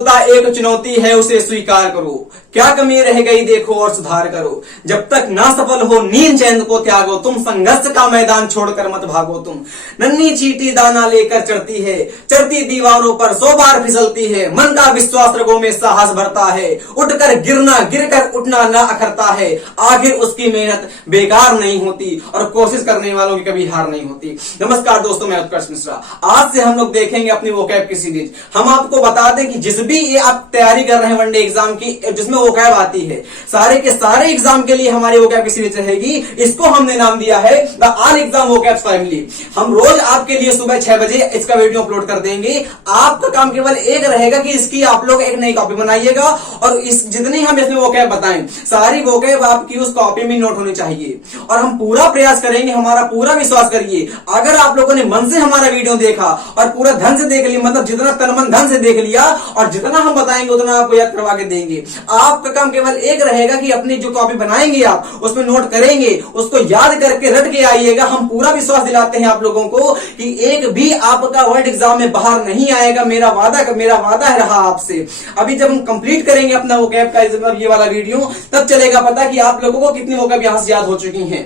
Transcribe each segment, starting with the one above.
एक चुनौती है, उसे स्वीकार करो। क्या कमी रह गई देखो और सुधार करो। जब तक ना सफल हो नींद चैन को त्यागो तुम, संघर्ष का मैदान छोड़कर मत भागो तुम। नन्ही चींटी दाना लेकर चढ़ती है, चढ़ती दीवारों पर 100 बार फिसलती है। मन का विश्वास रगों में साहस भरता है, उठकर गिरना गिरकर उठना न अखरता है। आखिर उसकी मेहनत बेकार नहीं होती और कोशिश करने वालों की कभी हार नहीं होती। नमस्कार दोस्तों, मैं उत्कर्ष मिश्रा। आज से हम लोग देखेंगे अपनी वोकैब की सीरीज। हम आपको बता दें कि जिस भी ये आप तैयारी कर रहे हैं वनडे एग्जाम की, जिसमें वोकैब आती है, सारे के सारे एग्जाम के लिए हमारी वोकैब की सीरीज रहेगी। इसको हमने नाम दिया है the all exam vocab family. हम रोज आपके लिए सुबह 6 बजे इसका वीडियो अपलोड कर देंगे। आपका काम केवल एक रहेगा कि इसकी आप लोग एक नई कॉपी बनाइएगा और इस जितनी हम इसमें वोकैब बताएं, सारी वोकैब आपकी उस कॉपी में नोट होनी चाहिए। और हम पूरा प्रयास करेंगे, हमारा पूरा विश्वास करिए। अगर आप लोगों ने मन से हमारा वीडियो देखा और पूरा धन से देख लिया, मतलब जितना तन मन धन से देख लिया, और जितना हम बताएंगे उतना आपको याद करवा के देंगे। आपका काम केवल एक रहेगा कि अपनी जो कॉपी बनाएंगे आप उसमें नोट करेंगे, उसको याद करके रट के आइएगा। हम पूरा विश्वास दिलाते हैं आप लोगों को कि एक भी आपका वर्ल्ड एग्जाम में बाहर नहीं आएगा। मेरा वादा है रहा आपसे। अभी जब हम कंप्लीट करेंगे अपना वोकैब का मतलब ये वाला वीडियो, तब चलेगा पता कि आप लोगों को कितनी वोकैब यहां से याद हो चुकी हैं।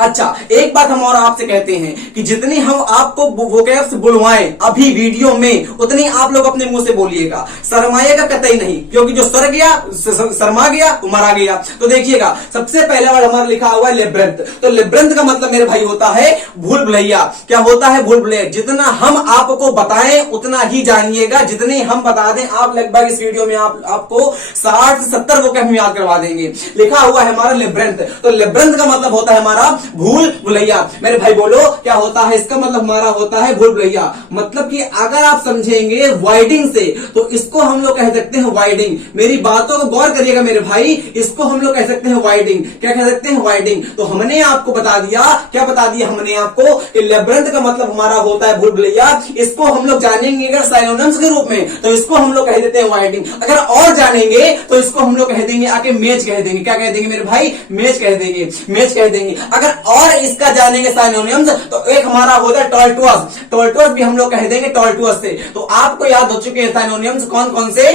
अच्छा, एक बात हम और आपसे कहते हैं कि जितनी हम आपको वोकैब से बुलवाएं अभी वीडियो में, उतनी आप लोग अपने मुंह से बोलिएगा। शर्माइएगा कतई नहीं, क्योंकि जो शर्मा गया वो मारा गया। तो देखिएगा, सबसे पहला वर्ड हमारा लिखा हुआ है लेब्रिंथ। तो लेब्रिंथ का मतलब मेरे भाई होता है भूल भुलैया। क्या होता है? भूल भुलैया। जितना हम आपको बताएं उतना ही जानिएगा। जितने हम बता दें, आप लगभग इस वीडियो में आपको 60 से 70 वोकैब में याद करवा देंगे। लिखा हुआ है हमारा लेब्रिंथ। तो लेब्रिंथ का मतलब होता है हमारा भूल भुलैया। मेरे भाई बोलो क्या होता है इसका मतलब? हमारा होता है भूल भुलैया। मतलब कि अगर आप समझेंगे वाइडिंग से तो इसको हम लोग कह सकते हैं वाइडिंग। मेरी बातों को गौर करिएगा मेरे भाई, इसको हम लोग कह सकते हैं वाइडिंग। क्या कह सकते हैं? वाइडिंग। तो हमने आपको बता दिया, क्या बता दिया हमने आपको कि लेब्रिंथ का मतलब हमारा होता है भूल भुलैया। इसको हम लोग जानेंगे अगर साइनोनिम्स के रूप में, तो इसको हम लोग कह देते हैं वाइडिंग। अगर और जानेंगे तो इसको हम लोग कह देंगे आके मेज कह देंगे। क्या कह देंगे मेरे भाई? मेज कह देंगे, मेज कह देंगे। अगर और इसका जानेंगे साइनोनिम्स, तो एक हमारा होता है टॉल्टुअस। टॉल्टुअस भी हम लोग कह देंगे टॉल्टुअस से। तो आपको याद हो चुके हैं साइनोनिम्स कौन कौन से,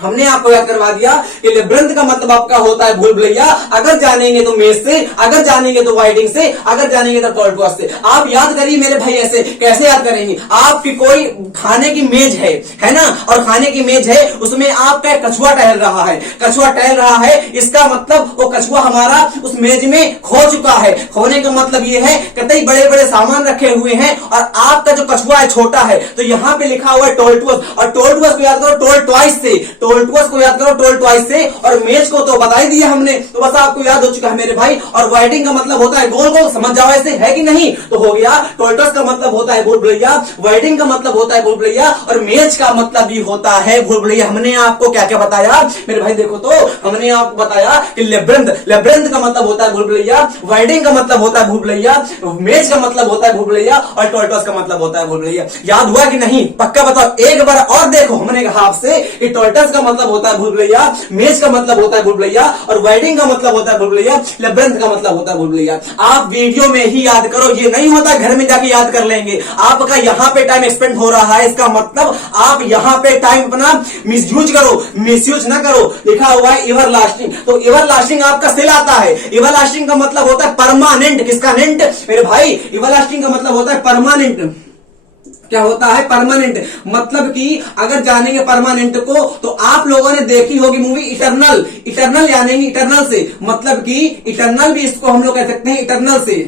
हमने आपको याद करवा दिया कि लेब्रिंथ का मतलब आपका होता है भूल भुलैया। अगर जानेंगे तो मेज से, अगर जानेंगे तो वाइडिंग से, अगर जानेंगे तो टॉल्टुअस से। आप याद करिए मेरे भाई, ऐसे कैसे याद करेंगे? आपकी कोई खाने की मेज है ना, और खाने की मेज है, उसमें आपका एक कछुआ टहल रहा है। कछुआ टहल रहा है, इसका मतलब वो कछुआ हमारा उस मेज में खो चुका है। खोने का मतलब ये है कतई बड़े बड़े सामान रखे हुए हैं और आपका जो कछुआ है छोटा है। तो यहां पे लिखा हुआ है टॉल्टुअस, और टॉल्टुअस को याद करो टॉल्टवाइस से। टॉल्टुअस को याद करो टॉल्टवाइस से, और मेज को तो बता ही दिया हमने, तो बस आपको याद हो चुका है मेरे भाई। और वाइडिंग का मतलब होता है गोल गोल, समझ जाओ ऐसे, है कि नहीं? तो हो गया। टॉल्टुअस का मतलब होता है भूल भुलैया, वाइडिंग का मतलब होता है भूल भुलैया, और मेज का मतलब भी होता है भूल भुलैया। हमने आपको क्या क्या बताया मेरे भाई? देखो तो हमने आपको बताया कि लेब्रिंथ का मतलब होता है भूल भुलैया, वाइडिंग का मतलब होता है भूल भुलैया, मेज का मतलब होता है भूल भुलैया, और टॉल्टुअस का मतलब होता है भूल भुलैया। याद हुआ कि नहीं? पक्का बताओ एक बार और। देखो हमने कहा आपसे कि टॉल्टुअस का मतलब होता है भूल भुलैया, मेज का मतलब होता है भूल भुलैया, और वाइडिंग का मतलब होता है भूल भुलैया, लेब्रिंथ का मतलब होता है भूल भुलैया। आप वीडियो में ही याद करो, ये नहीं होता घर में जाके याद कर लेंगे। आपका यहां पे टाइम एक्सपेंड हो रहा है, इसका मतलब आप यहां पे टाइम अपना मिसयूज करो, मिसयूज ना करो। लिखा हुआ है एवर लास्टिंग। तो एवर लास्टिंग आपका सेल आता है। एवर लास्टिंग का मतलब होता है परमानेंट। किसका नेंट मेरे भाई? एवर लास्टिंग का मतलब होता है परमानेंट। क्या होता है? परमानेंट। मतलब कि अगर जानेंगे परमानेंट को, तो आप लोगों ने देखी होगी मूवी इटर्नल। इटर्नल जानेंगे इटर्नल से, मतलब कि इटर्नल भी इसको हम लोग कह सकते हैं इटर्नल से।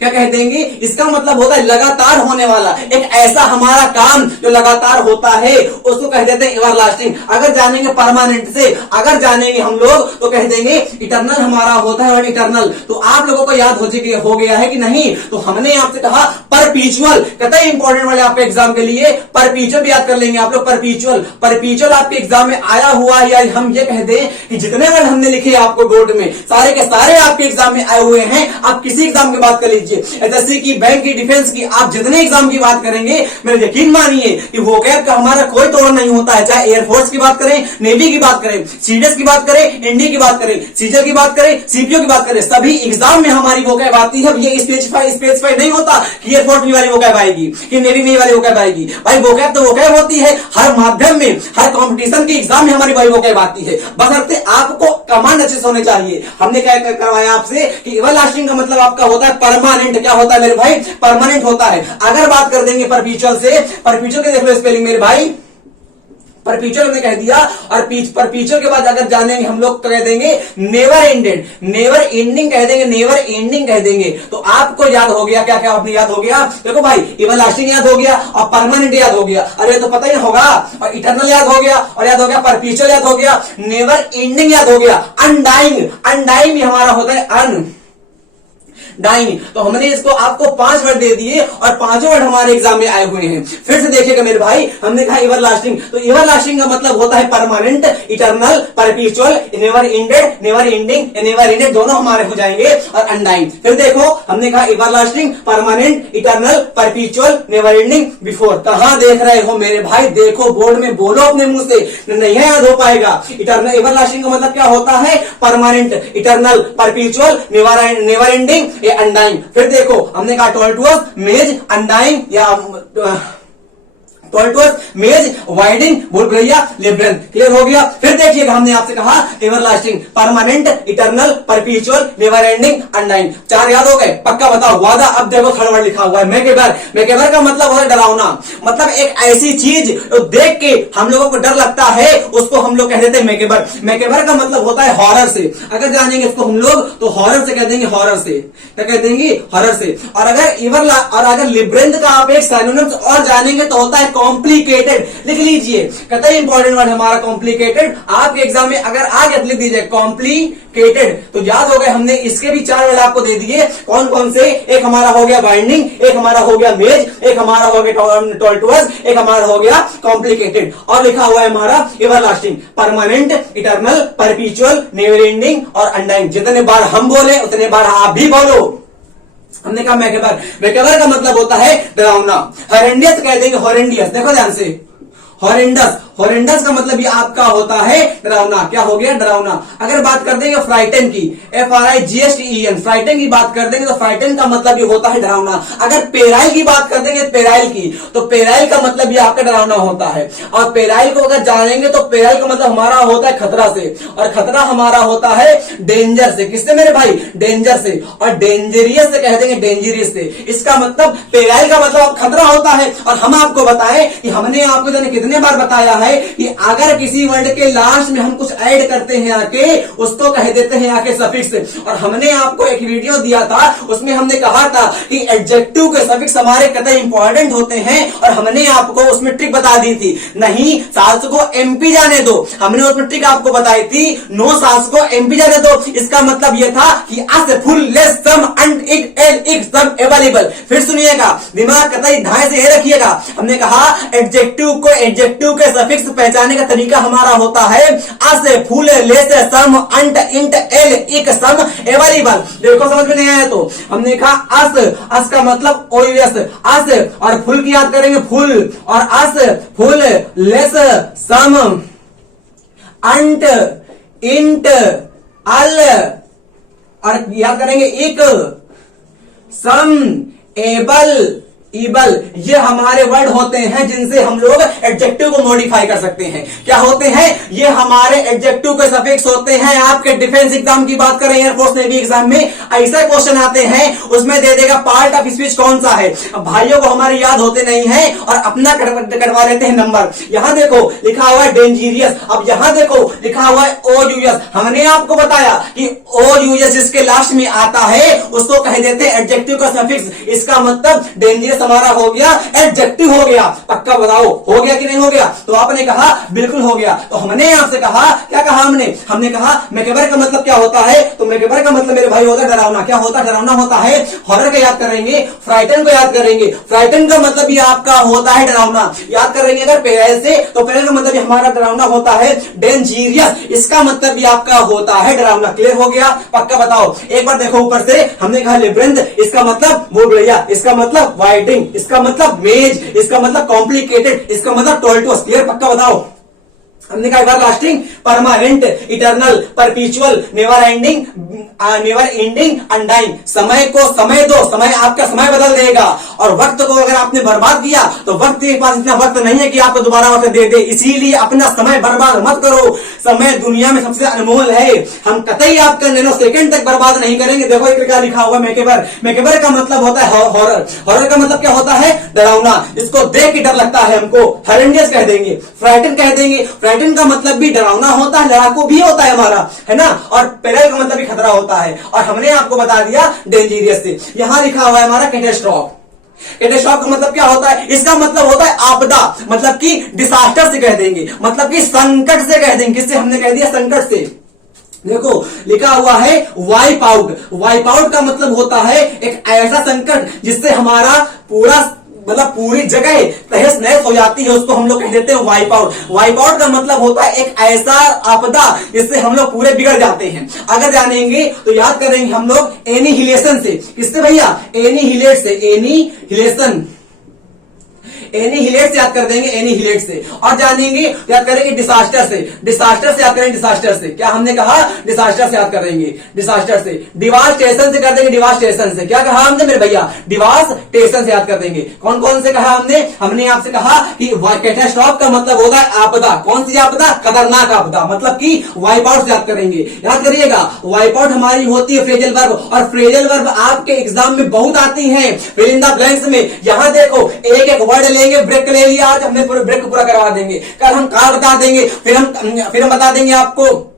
क्या कह देंगे? इसका मतलब होता है लगातार होने वाला, एक ऐसा हमारा काम जो लगातार होता है, उसको कह देते हैं एवरलास्टिंग। अगर जानेंगे परमानेंट से, अगर जानेंगे हम लोग तो कह देंगे इटर्नल हमारा होता है, और इटर्नल। तो आप लोगों को याद हो गया है कि नहीं? तो हमने आपसे कहा परपीचुअल, कतई इंपॉर्टेंट वाले आपके एग्जाम के लिए परपीचुअल भी याद कर लेंगे आप लोग। परपीचुअल आपके एग्जाम में आया हुआ, या हम ये कह दें कि जितने वर्ड हमने लिखे आपको बोर्ड में, सारे के सारे आपके एग्जाम में आए हुए हैं। आप किसी एग्जाम की बात कर लीजिए, लीजिए, एसएससी की, बैंक की, डिफेंस की, आप जितने एग्जाम की बात करेंगे मेरे यकीन मानिए कि वोकैब का हमारा कोई तोड़ नहीं होता है। चाहे एयरफोर्स की बात करें, नेवी की बात करें, सीडीएस की बात करें, एनडी की बात करें, सीजल की बात करें, सीपीओ की बात करें, सभी एग्जाम में हमारी वोकैब आती है। ये स्पेसिफाई नहीं होता कि एयरफोर्स में वाली वोकैब आएगी कि नेवी में वाली वोकैब आएगी। भाई वोकैब तो वोकैब होती है, हर माध्यम में, हर कंपटीशन के एग्जाम में हमारी वही वोकैब आती है। बशर्ते आपको कमांड अच्छे से होने चाहिए। हमने क्या करवाया आपसे कि एवरलास्टिंग का मतलब आपका होता है परमानेंट। क्या होता है मेरे भाई? परमानेंट होता है। अगर बात कर देंगे परपीचुअल से, परपीचुअल के देख लो स्पेलिंग मेरे भाई, परपीचुअल हमने कह दिया, और परपीचुअल के बाद अगर जानेंगे हम लोग तो कह देंगे नेवर एंडेड, नेवर एंडिंग कह देंगे, नेवर एंडिंग कह देंगे। तो आपको याद हो गया, क्या क्या आपने याद हो गया? देखो भाई, एवरलास्टिंग याद हो गया और परमानेंट याद हो गया, अरे तो पता ही होगा। और इटर्नल याद हो गया, और याद हो गया परपीचुअल याद हो गया, नेवर एंडिंग याद हो गया, अनडाइंग, अनडाइंग हमारा होता है अन डाइंग। तो हमने इसको आपको 5 वर्ड दे दिए और 5 वर्ड हमारे एग्जाम में आए हुए हैं। फिर से देखिएगा मेरे भाई, हमने कहा एवरलास्टिंग, तो एवरलास्टिंग का मतलब होता है permanent, eternal, परपीचुअल, never ended, never ending, never ended दोनों हमारे हो जाएंगे, और अनडाइंग। फिर देखो हमने कहा everlasting, permanent, eternal, परपीचुअल, never ending, before. कहां देख रहे हो मेरे भाई? देखो बोर्ड में, बोलो अपने मुंह से, नहीं याद हो पाएगा। इटर्नल, एवरलास्टिंग का मतलब क्या होता है? परमानेंट, इटर्नल, परपीचुअल, नेवर एंडिंग, ये अनडाइंग। फिर देखो हमने कहा टॉल्टुअस, मेज, अनडाइंग या टॉल्टुअस, मेज, वाइडिंग, भूलभुलैया, लेब्रेंथ। क्लियर हो गया? फिर देखिएगा हमने आपसे कहा everlasting, permanent, eternal, परपीचुअल, never ending, undying. 4 याद हो गए? पक्का बताओ। वादा, अब देखो थर्ड वर्ड लिखा हुआ है मेकेबर। मेकेबर का मतलब होता है डरावना, मतलब एक ऐसी चीज तो देख के हम लोगों को डर लगता है, उसको हम लोग कह देते हैं मेकेबर। मेकेबर का मतलब होता है हॉरर से। अगर जानेंगे इसको हम लोग तो हॉरर से कह देंगे, हॉरर से क्या कह देंगे? हॉरर से। और अगर लिब्रेंथ का आप एक सिनोनिम्स और जानेंगे तो होता है कॉम्प्लिकेटेड। लिख लीजिए, कहता है इंपॉर्टेंट वर्ड हमारा कॉम्प्लिकेटेड। आपके एग्जाम में अगर आ गया तो लिख दीजिए कॉम्प्लिकेटेड। तो याद हो गए, हमने इसके भी 4 वर्ड आपको दे दिए। कौन कौन से? एक हमारा हो गया बाइंडिंग, एक हमारा हो गया मेज, एक हमारा हो गया टॉल्टुअस, एक हमारा हो गया कॉम्प्लिकेटेड, और लिखा हुआ है हमारा everlasting, permanent, eternal, परपीचुअल, never ending और अनडाइंग। जितने बार हम बोले उतने बार आप भी बोलो। हमने कहा मेकेबर, मेकेबर का मतलब होता है डरावना। हॉरेंडियस कह देंगे, हॉरेंडियस, देखो ध्यान से, हॉरेंडस, हॉरेंडस का मतलब ये आपका होता है डरावना। क्या हो गया? डरावना। अगर बात कर देंगे फ्राइटन की, FRIGHTEN, फ्राइटन की बात कर देंगे तो फ्राइटन का मतलब ये होता है डरावना। अगर पेराइल की बात कर देंगे, पेराइल की, तो पेराइल का मतलब ये आपका डरावना होता है। और पेराइल को अगर जानेंगे तो पेराइल का मतलब हमारा होता है खतरा से, और खतरा हमारा होता है डेंजर से। किससे मेरे भाई? डेंजर से। और डेंजरियस से कह देंगे, डेंजरियस से। इसका मतलब पेराइल का मतलब खतरा होता है। और हम आपको बताएं कि हमने आपको कितने बार बताया है कि अगर किसी वर्ड के लास्ट में हम कुछ ऐड करते हैं आके, उसको कह देते हैं आके सफिक्स। और हमने आपको एक वीडियो दिया था, उसमें हमने कहा था कि एडजेक्टिव के सफिक्स हमारे कतई इंपॉर्टेंट होते हैं, और हमने आपको उसमें ट्रिक बता दी थी। नहीं सास को एमपी जाने दो, हमने उसमें ट्रिक आपको बताई थी, नो सास को एमपी जाने दो। इसका मतलब यह था कि अस, फुल, लेस, सम, अंड, इक, सम, एवेलेबल। फिर सुनिएगा, दिमाग कतई ढाई से रखिएगा। हमने कहा एडजेक्टिव को, एडजेक्टिव के सफिक्स पहचानने का तरीका हमारा होता है अस, फुल, लेस, सम, अंट, इंट, एल, इक, सम, एवेलेबल। देखो समझ में नहीं आया तो हमने कहा अस, अस का मतलब ओएस, अस, और फुल की याद करेंगे फुल, और अस, फुल, लेस, सम, अंट, इंट, अल, और याद करेंगे इक, सम, एबल, इबल। ये हमारे वर्ड होते हैं जिनसे हम लोग एडजेक्टिव को मॉडिफाई कर सकते हैं। क्या होते हैं? ये हमारे एडजेक्टिव के सफिक्स होते हैं। आपके डिफेंस एग्जाम की बात करें, एयरफोर्स नेवी एग्जाम में ऐसा क्वेश्चन आते हैं, उसमें दे देगा पार्ट ऑफ स्पीच कौन सा है। भाइयों को हमारे याद होते नहीं है और अपना कटवा लेते हैं नंबर। यहां देखो लिखा हुआ है डेंजरियस, अब यहां देखो लिखा हुआ है ओयूएस। हमने आपको बताया कि ओयूएस जिसके लास्ट में आता है उसको कह देते हैं एडजेक्टिव का सफिक्स। इसका मतलब डेंजरियस हमारा हो गया एडजेक्टिव हो गया। पक्का बताओ हो गया कि नहीं हो गया? तो आपने कहा बिल्कुल हो गया। तो हमने आपसे कहा, क्या कहा हमने कहा मैकेबर का मतलब क्या होता है? तो मैकेबर का मतलब मेरे भाई होता है डरावना। क्या होता है? डरावना होता है। हॉरर का याद करेंगे, फ्राइटन को याद करेंगे। फ्राइटन का मतलब भी आपका होता है डरावना। याद करेंगे अगर पेरेल से, तो पेरेल का मतलब भी हमारा डरावना होता है डेंजीरियस। इसका मतलब भी आपका होता है डरावना। क्लियर हो गया? पक्का बताओ। एक बार देखो ऊपर से, हमने कहा लेब्रिंथ, इसका मतलब भूलभुलैया, इसका मतलब वाइडिंग, इसका मतलब मेज, इसका मतलब कॉम्प्लिकेटेड, इसका मतलब टोल्टोस। क्लियर? पक्का बताओ। हमने कहा ever lasting, permanent, eternal, परपीचुअल, never ending, never ending, undying. समय को समय दो, समय आपका समय बदल देगा। और वक्त को अगर आपने बर्बाद किया तो वक्त के पास इतना वक्त नहीं है कि आपको दोबारा वक्त दे दे। इसीलिए अपना समय बर्बाद मत करो। समय दुनिया में सबसे अनमोल है। हम कतई आपका नैनो सेकंड तक बर्बाद नहीं करेंगे। देखो एक क्या लिखा हुआ मैकेबर। मैकेबर का मतलब होता है हॉरर। हॉरर का मतलब क्या होता है? डरावना। इसको देख के डर लगता है हमको, हॉरेंडियस कह देंगे, फ्राइटन कह देंगे। फ्राइटन का मतलब भी डरावना होता है, लड़ाकू भी होता है हमारा, है ना। और पेरेल का मतलब भी खतरा होता है। और हमने आपको बता दिया डेंजीरियस से। यहां लिखा हुआ है हमारा कैटास्ट्रॉफ। कैटास्ट्रॉफ का मतलब क्या होता है? इसका मतलब होता है आपदा, मतलब कि डिसास्टर से कह देंगे, मतलब कि संकट से कह देंगे। किससे? हमने कह दिया संकट से। देखो लिखा हुआ है वाइप आउट। वाइप आउट का मतलब होता है एक ऐसा संकट जिससे हमारा पूरा मतलब पूरी जगह तहस नहस हो जाती है, उसको हम लोग कह देते हैं वाइप आउट। वाइप आउट का मतलब होता है एक ऐसा आपदा जिससे हम लोग पूरे बिगड़ जाते हैं। अगर जानेंगे तो याद करेंगे हम लोग एनिहिलेशन से। किससे भैया? एनिहिलेट से। एनिहिलेशन, एनिहिलेट से याद कर देंगे, एनिहिलेट से। और जानेंगे याद करेंगे डिसास्टर से। डिसास्टर से याद करेंगे, डिसास्टर से। क्या हमने कहा? डिसास्टर से याद करेंगे, डिसास्टर से। डिवास्टेशन से कर देंगे, डिवास्टेशन से। क्या कहा हमने मेरे भैया? डिवास्टेशन से याद कर देंगे। कौन कौन से कहा हमने आपसे कहा कि कैटास्ट्रॉफ का मतलब होता है आपदा। कौन सी आपदा? खतरनाक आपदा, मतलब कि वाइप आउट से याद करेंगे। याद करिएगा वाइप आउट हमारी होती है फ्रेजल वर्ब। और फ्रेजल वर्ब आपके एग्जाम में बहुत आती है, फिल इन द ब्लैंक्स में। यहां देखो एक एक वर्ड लेंगे, ब्रेक ले लिया, आज हमने पूरे ब्रेक पूरा करवा देंगे। कल हम कार बता देंगे, फिर हम बता देंगे आपको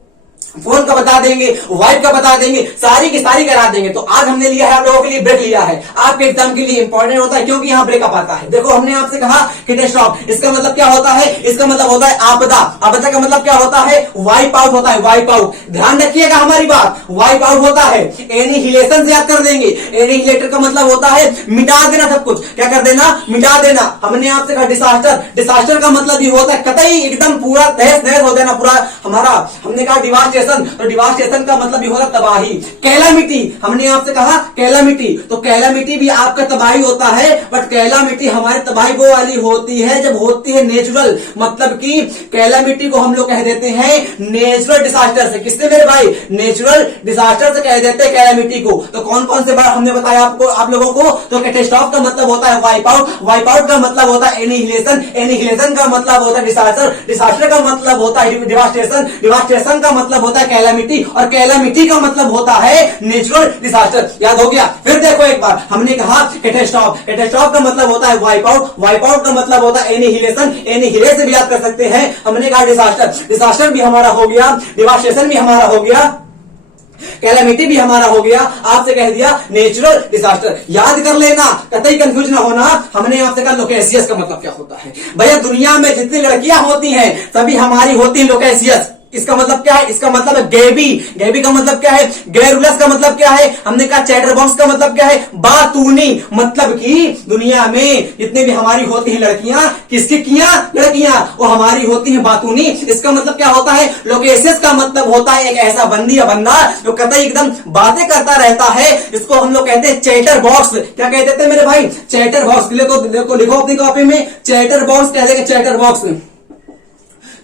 फोन का बता देंगे, वाइफ का बता देंगे, सारी की सारी करा देंगे। तो आज हमने लिया है आप लोगों के लिए ब्रेक लिया है। आपके एग्जाम के लिए इंपॉर्टेंट होता है क्योंकि यहाँ ब्रेकअप आता है। देखो हमने आपसे कहा कैटास्ट्रॉफ, इसका मतलब क्या होता है? इसका मतलब होता है आपदा। आपदा का मतलब क्या होता है? वाइप आउट होता है, वाइप आउट। ध्यान रखिएगा हमारी बात, वाइप आउट होता है। एनिहिलेशन से याद कर देंगे। एनिहिलेटर का मतलब होता है मिटा देना सब कुछ। क्या कर देना? मिटा देना। हमने आपसे कहा डिसास्टर। डिसास्टर का मतलब ये होता है कतई एकदम पूरा तहस नहस हो जाना पूरा हमारा। हमने कहा डिवास्टेशन, तो डिवास्टेशन का मतलब भी होता है तबाही। कैलामिटी, हमने आपसे कहा कैलामिटी, तो कैलामिटी भी आपका तबाही होता है। बट कैलामिटी हमारी तबाही वो वाली होती है जब होती है नेचुरल, मतलब कि कैलामिटी को हम लोग कह देते हैं नेचुरल डिसास्टर से। किससे मेरे भाई? नेचुरल डिसास्टर से कह देते हैं कैलामिटी को। तो कौन कौन से बार हमने बताया आपको, आप लोगों को? तो कैटास्ट्रॉफ का मतलब होता है वाइप आउट। वाइप आउट का मतलब होता है एनिहिलेशन। एनिहिलेशन का मतलब होता है डिसास्टर। डिसास्टर का मतलब होता है डिवास्टेशन। डिवास्टेशन का मतलब होता है कैलामिटी। और कैलामिटी का मतलब होता है नेचुरल डिसास्टर। याद हो गया? फिर देखो एक बार, हमने कहा कैटास्ट्रॉफ। कैटास्ट्रॉफ का मतलब होता है वाइप आउट। वाइप आउट का मतलब होता है एनिहिलेशन। एनिहिलेट से भी याद कर सकते हैं। हमने कहा डिसास्टर। डिसास्टर भी हमारा हो गया, डिवास्टेशन भी हमारा हो गया, कैलामिटी भी हमारा हो गया। आपसे कह दिया नेचुरल डिसास्टर। याद कर लेना, कतई कंफ्यूज ना होना। हमने आपसे कहा लोकेसियस का मतलब क्या होता है? भैया दुनिया में जितनी लड़कियां होती हैं सभी हमारी होती है लोकेसियस। इसका मतलब क्या है? इसका मतलब है गैबी। गैबी का मतलब क्या है? गैरुलस का मतलब क्या है? हमने कहा चैटरबॉक्स का मतलब क्या है? बातूनी। मतलब कि दुनिया में जितने भी हमारी होती हैं लड़कियां, किसकी किया? लड़कियां, वो हमारी होती हैं बातूनी। इसका मतलब क्या होता है? लोकेसियस का मतलब होता है एक ऐसा बंदी या बंदा जो कतई एकदम बातें करता रहता है। इसको हम लोग कहते हैं चैटर बॉक्स। क्या कहते थे मेरे भाई? Chatter box. लिखो अपनी कॉपी में, चैटर बॉक्स कह देंगे, चैटर बॉक्स।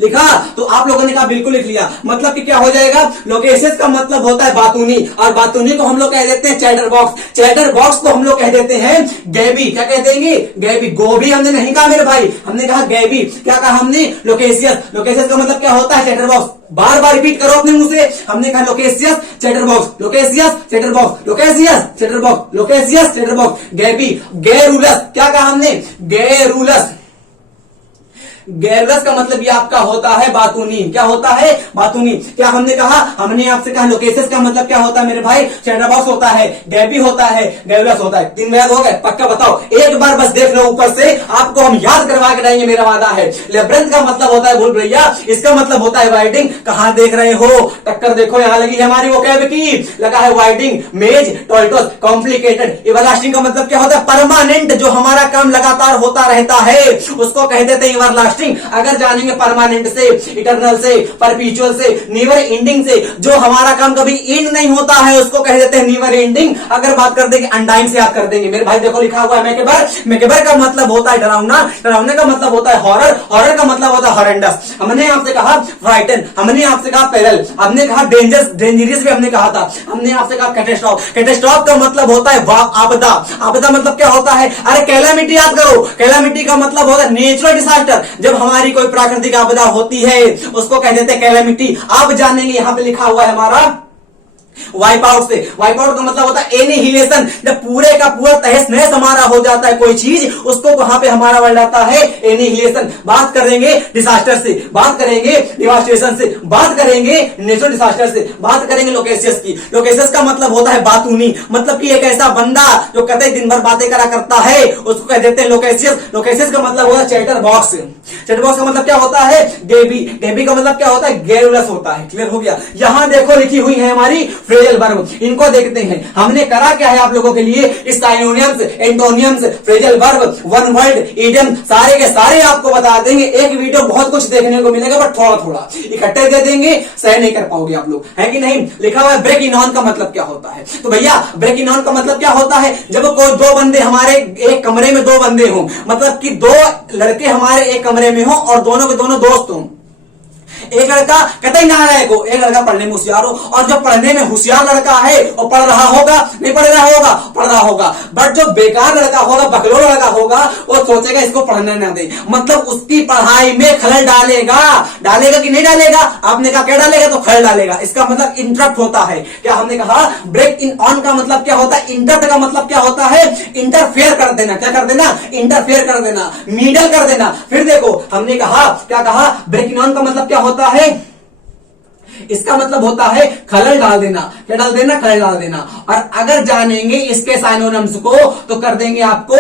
लिखा? तो आप लोगों ने कहा बिल्कुल लिख लिया। मतलब कि क्या हो जाएगा? लोकेसियस का मतलब होता है बातूनी, और बातूनी को हम लोग कह देते हैं चैटर बॉक्स। चैटर बॉक्स को हम लोग कह देते हैं गैबी। क्या कह देंगे? गैबी। गोभी हमने नहीं कहा मेरे भाई, हमने कहा गैबी। क्या कहा हमने? लोकेसियस। लोकेसियस का मतलब क्या होता है? Chatter box. बार बार रिपीट करो अपने मुंह से। हमने कहा loquacious chatter box, loquacious chatter box, loquacious chatter box, loquacious chatter box. Gabby. Garrulous. क्या कहा हमने? गैरुलस। गैरलस का मतलब ये आपका होता है बातूनी। क्या होता है? बातूनी। क्या हमने कहा? हमने आपसे कहा लोकेसिस का मतलब क्या होता है मेरे भाई? चैटरबॉक्स होता है, गैबी होता है, गैरलस होता है। 3 याद हो गए? पक्का बताओ, एक बार बस देख लो ऊपर से, आपको हम याद करवा के रहेंगे, मेरा वादा है। लेब्रिंथ का मतलब होता है भूल भैया, इसका मतलब होता है वाइडिंग। कहां देख रहे हो? टक्कर देखो, यहां लगी है हमारी वोकैब की, लगा है वाइडिंग, मेज, टॉल्टोस, कॉम्प्लिकेटेड। एवरलास्टिंग का मतलब क्या होता है? परमानेंट, जो हमारा काम लगातार होता रहता है उसको कह देते हैं एवरलास्टिंग। अगर जानेंगे परमानेंट से, इटरनल से, परपीचुअल से, नेवर एंडिंग से, जो हमारा काम कभी एंड नहीं होता है उसको कह देते हैं नेवर एंडिंग। अगर बात कर देंगे अनडाइंग से याद कर देंगे मेरे भाई। देखो लिखा हुआ है मैकेबर। मैकेबर का मतलब होता है डरावना, डरावने का मतलब होता है हॉरर, हॉरर का मतलब होता है हॉरेंडस। हमने आपसे कहा फ्राइटन, हमने आपसे कहा पेरल, हमने कहा डेंजरस, डेंजरियस भी हमने कहा था। हमने आपसे कहा कैटेस्ट्रॉफ, कैटेस्ट्रॉफ का मतलब होता है आपदा। आपदा मतलब क्या होता है? अरे कैलामिटी याद करो, कैलामिटी का मतलब होता है नेचुरल डिजास्टर। जब हमारी कोई प्राकृतिक आपदा होती है उसको कह देते हैं कैलामिटी। आप जानेंगे यहां पे लिखा हुआ है हमारा वाइप आउट से। वाइप आउट का मतलब होता है एनिहिलेशन। जब पूरे का पूरा तहस नहस हमारा हो जाता है कोई चीज, उसको वहां पे हमारा वर्ड आता है एनिहिलेशन। बात करेंगे डिजास्टर से, बात करेंगे डिवास्टेशन से, बात करेंगे नेचुरल डिजास्टर से, बात करेंगे लोकेसियस की। लोकेसियस का मतलब होता है बातूनी, मतलब कि एक ऐसा बंदा जो कतई दिन भर बातें करा करता है उसको कह देते हैं लोकेसियस। लोकेसियस का मतलब होता है चैटर बॉक्स। चैटर बॉक्स का मतलब क्या होता है? डेबी। डेबी का मतलब क्या होता है? गैरुलस होता है। क्लियर हो गया? यहां देखो लिखी हुई है हमारी फ्रेजल वर्ब, इनको देखते हैं। हमने करा क्या है आप लोगों के लिए? Synonyms, antonyms, phrasal verb, one word, idiom, सारे के सारे आपको बता देंगे। एक वीडियो बहुत कुछ देखने को मिलेगा बट थोड़ा थोड़ा इकट्ठे दे देंगे, सही नहीं कर पाओगे आप लोग, है कि नहीं? लिखा हुआ है ब्रेक इन ऑन का मतलब क्या होता है? तो भैया ब्रेक इन ऑन का मतलब क्या होता है? जब कोई दो बंदे हमारे एक कमरे में, दो बंदे हों, मतलब कि दो लड़के हमारे एक कमरे में हो और दोनों के दोनों दोस्त हों। एक लड़का कतई नालायक हो, एक लड़का पढ़ने में होशियार हो, और जो पढ़ने में होशियार लड़का है वो पढ़ रहा होगा, नहीं पढ़ रहा होगा? पढ़ रहा होगा। बट जो बेकार लड़का होगा, बकलोल लड़का होगा, वो सोचेगा इसको पढ़ने ना दे, मतलब उसकी पढ़ाई में खलल डालेगा। डालेगा कि नहीं डालेगा? आपने कहा क्या डालेगा? तो खलल डालेगा। इसका मतलब इंटरप्ट होता है। क्या हमने कहा? ब्रेक इन ऑन का मतलब क्या होता है? इंटरप्ट का मतलब क्या होता है? इंटरफेयर कर देना। क्या कर देना? इंटरफेयर कर देना, मीडल कर देना। फिर देखो हमने कहा, क्या कहा? ब्रेक इन ऑन का मतलब क्या होता है? इसका मतलब होता है खलल डाल देना। क्या डाल देना? खलल डाल देना। और अगर जानेंगे इसके साइनोनिम्स को तो कर देंगे आपको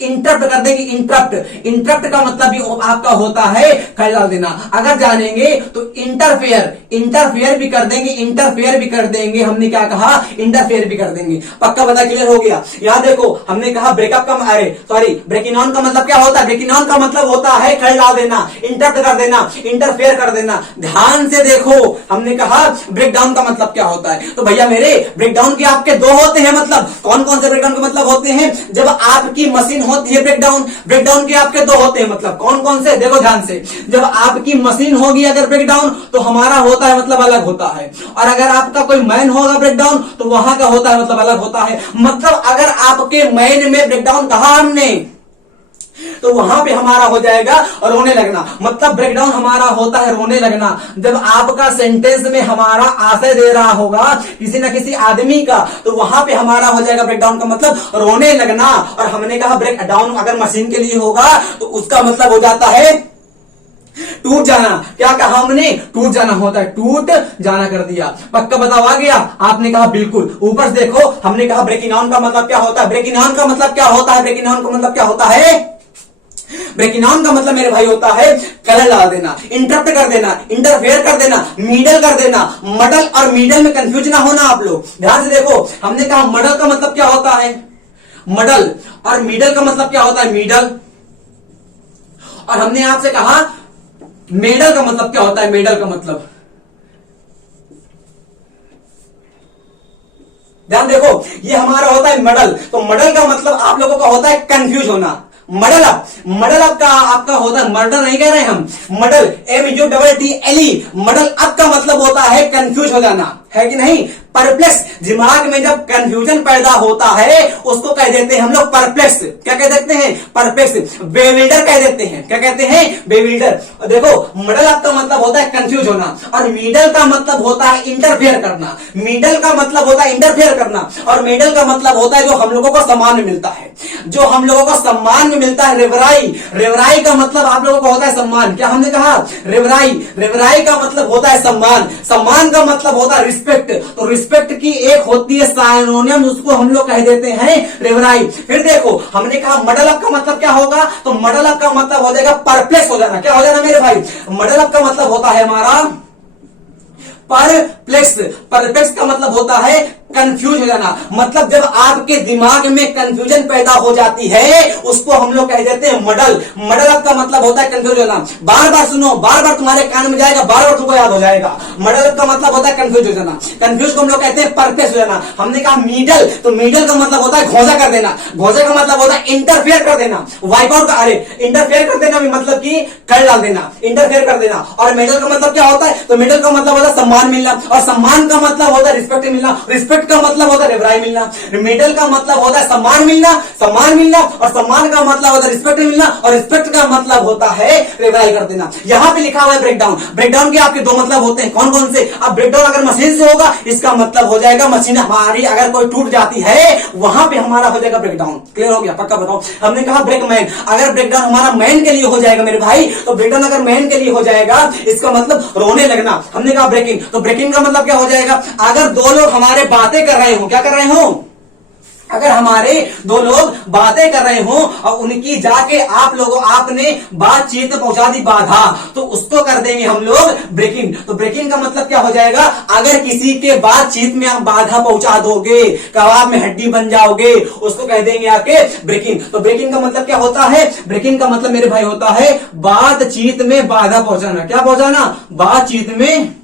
इंटरप्ट कर देंगे। इंटरप्ट, इंटरप्ट का मतलब भी आपका होता है खलल डाल देना। अगर जानेंगे तो इंटरफेयर, इंटरफेयर भी कर देंगे, इंटरफेयर भी कर देंगे। हमने क्या कहा? इंटरफेयर भी कर देंगे। पक्का पता क्लियर हो गया? यहां देखो हमने कहा ब्रेकअप का, अरे सॉरी, ब्रेक इन ऑन का मतलब क्या होता है? ब्रेक इन ऑन का मतलब होता है खलल डाल देना, इंटरप्ट कर देना, इंटरफेयर कर देना। ध्यान से देखो, हमने कहा ब्रेक डाउन का मतलब क्या होता है? तो भैया मेरे ब्रेक डाउन के आपके दो होते हैं मतलब। कौन कौन से ब्रेक डाउन के मतलब होते हैं? जब आपकी मशीन होती है ब्रेकडाउन, ब्रेकडाउन के आपके दो होते हैं मतलब। कौन कौन से? देखो ध्यान से। जब आपकी मशीन होगी अगर ब्रेकडाउन तो हमारा होता है मतलब अलग होता है, और अगर आपका कोई मैन होगा ब्रेकडाउन तो वहां का होता है मतलब अलग होता है। मतलब अगर आपके मैन में ब्रेकडाउन कहा हमने तो वहां पे हमारा हो जाएगा रोने लगना। मतलब ब्रेकडाउन हमारा होता है रोने लगना। जब आपका सेंटेंस में हमारा आशय दे रहा होगा किसी ना किसी आदमी का, तो वहां पे हमारा हो जाएगा ब्रेकडाउन का मतलब रोने लगना। और हमने कहा ब्रेक डाउन अगर मशीन के लिए होगा तो उसका मतलब हो जाता है टूट जाना। क्या कहा हमने? टूट जाना होता है, टूट जाना कर दिया। पक्का बताओ आ गया? आपने कहा बिल्कुल। ऊपर से देखो हमने कहा ब्रेक इन ऑन का मतलब क्या होता है? ब्रेक इन ऑन का मतलब क्या होता है? ब्रेक इन ऑन का मतलब क्या होता है? ब्रेक इन ऑन का मतलब मेरे भाई होता है खलल डाल देना, इंटरप्ट कर देना, इंटरफेयर कर देना, मीडल कर देना। मडल और मीडल में कंफ्यूज ना होना आप लोग। ध्यान से देखो हमने कहा मडल का मतलब क्या होता है? मडल। और मीडल का मतलब क्या होता है? मीडल। और हमने आपसे कहा मेडल का मतलब क्या होता है? मेडल का मतलब, ध्यान देखो, ये हमारा होता है मडल। तो मडल का मतलब आप लोगों का होता है कंफ्यूज होना। मडल अप, मडल अप का आपका होता है, मर्डर नहीं कह रहे हैं हम, मडल, MUDDLE। मडल अप का मतलब होता है कंफ्यूज हो जाना, है कि नहीं? परप्लेक्स, दिमाग में जब कंफ्यूजन पैदा होता है उसको कह देते हैं हम लोग परप्लेक्स। क्या कह देते हैं? परप्लेक्स। बेविल्डर कह देते हैं। क्या कहते हैं? बेविल्डर। देखो, मडल अप का मतलब होता है कंफ्यूज होना, और मिडल का मतलब होता है इंटरफेयर करना। मिडल का मतलब होता है इंटरफेयर करना, और मिडल का मतलब होता है जो हम लोगों को सम्मान में मिलता है, जो हम लोगों को सम्मान में मिलता है। रेवराई, रेवराई का मतलब आप लोगों को होता है सम्मान। क्या हमने कहा? रेवराई, रेवराई का मतलब होता है सम्मान। सम्मान का मतलब होता है रिस्पेक्ट। तो रिस्पेक्ट की एक होती है साइनोनियम, उसको हम लोग कह देते हैं रेवराई। फिर देखो, हमने कहा मडल अप का मतलब क्या होगा? तो मडल अप का मतलब हो जाएगा परप्लेक्स हो जाना। क्या हो जाना मेरे भाई? मडल अप का मतलब होता है हमारा परप्लेक्स। परप्लेक्स का मतलब होता है कंफ्यूज हो जाना। मतलब जब आपके दिमाग में कंफ्यूजन पैदा हो जाती है उसको हम लोग कह देते हैं मडल। मडल अप का मतलब होता है कंफ्यूज होना। बार बार सुनो, बार बार तुम्हारे कान में जाएगा, बार बार तुमको याद हो जाएगा। मडल अप का मतलब होता है कंफ्यूज हो जाना। कंफ्यूज को हम लोग कहते हैं परप्लेक्स हो जाना। हमने कहा मीडल, तो मीडल का मतलब होता है घोषा कर देना। घोषा का मतलब होता है इंटरफेयर कर देना, वाइप आउट का। अरे इंटरफेयर कर देना मतलब कि कर डाल देना, इंटरफेयर कर देना। और मेडल का मतलब क्या होता है? तो मेडल का मतलब होता है सम्मान मिलना, और सम्मान का मतलब होता है रिस्पेक्ट मिलना। रिस्पेक्ट का मतलब होता है रेवराई मिलना। मेडल का मतलब होता है सम्मान मिलना, सम्मान मिलना, और सम्मान का मतलब होता है रिस्पेक्ट मिलना, और रिस्पेक्ट का मतलब होता है रेवराई कर देना। यहां पे लिखा हुआ है ब्रेकडाउन। ब्रेकडाउन के आपके दो मतलब होते हैं, कौन कौन से? अब ब्रेकडाउन अगर मशीन से होगा इसका मतलब हो जाएगा मशीन हमारी अगर कोई टूट जाती है वहां पे हमारा हो जाएगा ब्रेकडाउन। क्लियर हो गया? पक्का बताओ। हमने कहा ब्रेकमैन, अगर ब्रेकडाउन हमारा मैन के लिए हो जाएगा मेरे भाई, तो ब्रेकडाउन अगर मैन के लिए हो जाएगा इसका मतलब रोने लगना। हमने कहा ब्रेकिंग, तो ब्रेकिंग का मतलब क्या हो जाएगा? अगर दो लोग हमारे बातें कर रहे हो, क्या कर रहे हो? अगर हमारे दो लोग बातें कर रहे हो और उनकी जाके आप लोगों आपने बातचीत में पहुंचा दी बाधा, तो उसको कर देंगे हम लोग ब्रेकिंग। तो ब्रेकिंग का मतलब क्या हो जाएगा? अगर किसी के बातचीत में आप बाधा पहुंचा दोगे, कबाब में हड्डी बन जाओगे, उसको कह देंगे आके ब्रेकिंग। तो ब्रेकिंग का मतलब क्या होता है? ब्रेकिंग का मतलब मेरे भाई होता है बातचीत में बाधा पहुंचाना। क्या पहुंचाना? बातचीत में